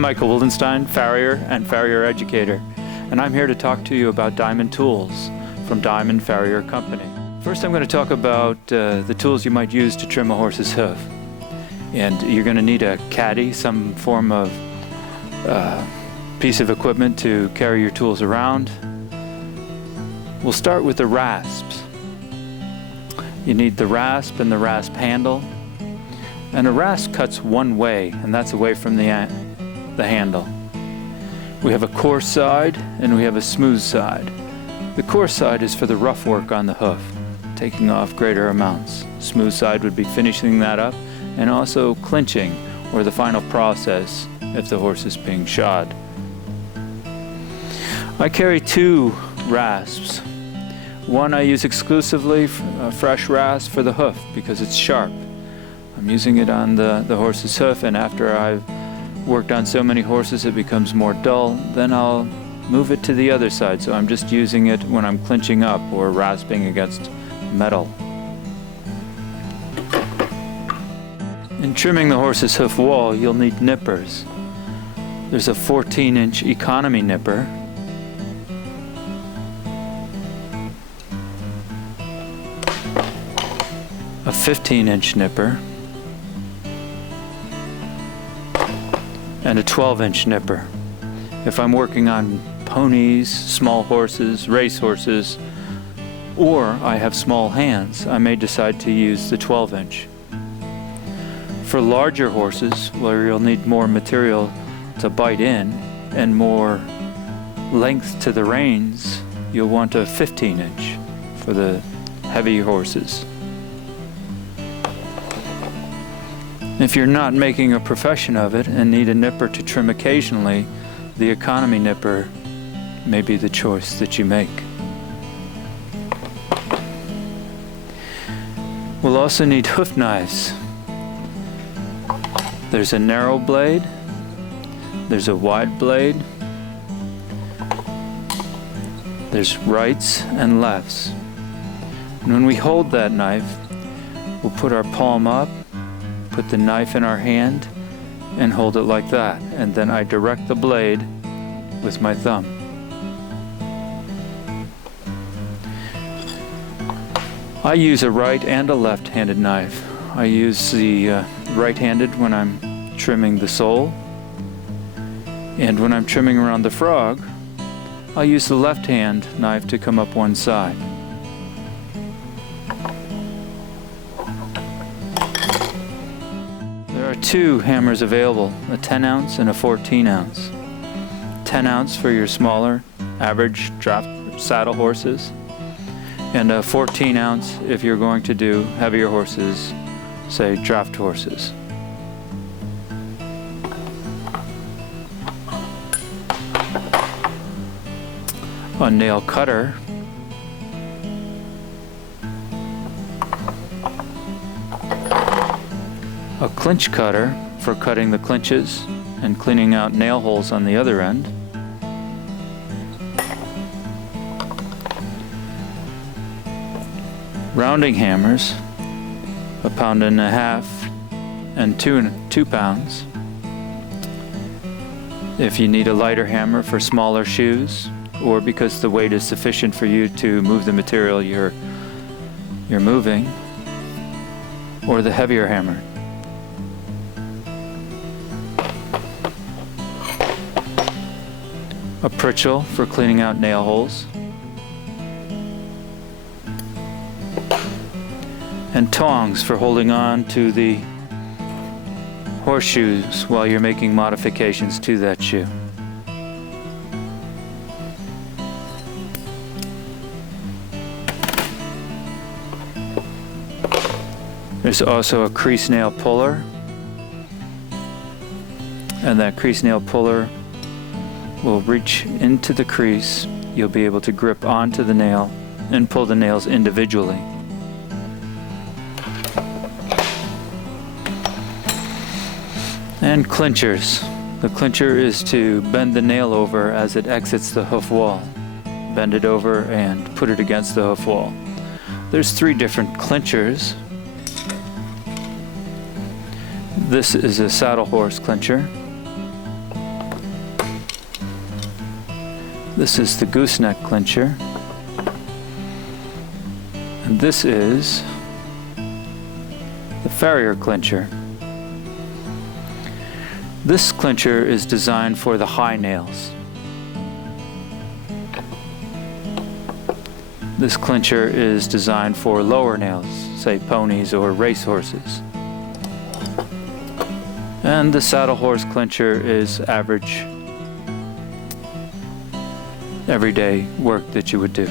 I'm Michael Wildenstein, farrier and farrier educator, and I'm here to talk to you about diamond tools from Diamond Farrier Company. First, I'm going to talk about the tools you might use to trim a horse's hoof. And you're going to need a caddy, some form of piece of equipment to carry your tools around. We'll start with the rasps. You need the rasp and the rasp handle. And a rasp cuts one way, and that's away from the handle. We have a coarse side and we have a smooth side. The coarse side is for the rough work on the hoof, taking off greater amounts. Smooth side would be finishing that up and also clinching, or the final process if the horse is being shod. I carry two rasps. One I use exclusively, a fresh rasp for the hoof because it's sharp. I'm using it on the horse's hoof, and after I've worked on so many horses it becomes more dull, then I'll move it to the other side, so I'm just using it when I'm clinching up or rasping against metal. In trimming the horse's hoof wall, you'll need nippers. There's a 14-inch economy nipper, a 15-inch nipper, and a 12-inch nipper. If I'm working on ponies, small horses, race horses, or I have small hands, I may decide to use the 12-inch. For larger horses, where you'll need more material to bite in and more length to the reins, you'll want a 15-inch for the heavy horses. If you're not making a profession of it and need a nipper to trim occasionally, the economy nipper may be the choice that you make. We'll also need hoof knives. There's a narrow blade, there's a wide blade, there's rights and lefts. And when we hold that knife, we'll put our palm up, put the knife in our hand, and hold it like that. And then I direct the blade with my thumb. I use a right and a left-handed knife. I use the right-handed when I'm trimming the sole, and when I'm trimming around the frog, I'll use the left-hand knife to come up one side. There are two hammers available, a 10-ounce and a 14-ounce. 10-ounce for your smaller, average draft saddle horses, and a 14-ounce if you're going to do heavier horses, say draft horses. A nail cutter, a clinch cutter for cutting the clinches and cleaning out nail holes on the other end, rounding hammers, 1.5 pounds and 2 pounds. If you need a lighter hammer for smaller shoes, or because the weight is sufficient for you to move the material you're moving, or the heavier hammer. A pritchel for cleaning out nail holes, and tongs for holding on to the horseshoes while you're making modifications to that shoe. There's also a crease nail puller, and that crease nail puller will reach into the crease. You'll be able to grip onto the nail and pull the nails individually. And clinchers. The clincher is to bend the nail over as it exits the hoof wall. Bend it over and put it against the hoof wall. There's 3 different clinchers. This is a saddle horse clincher. This is the gooseneck clincher. And this is the Farrier clincher. This clincher is designed for the high nails. This clincher is designed for lower nails, say ponies or racehorses. And the saddle horse clincher is average, everyday work that you would do.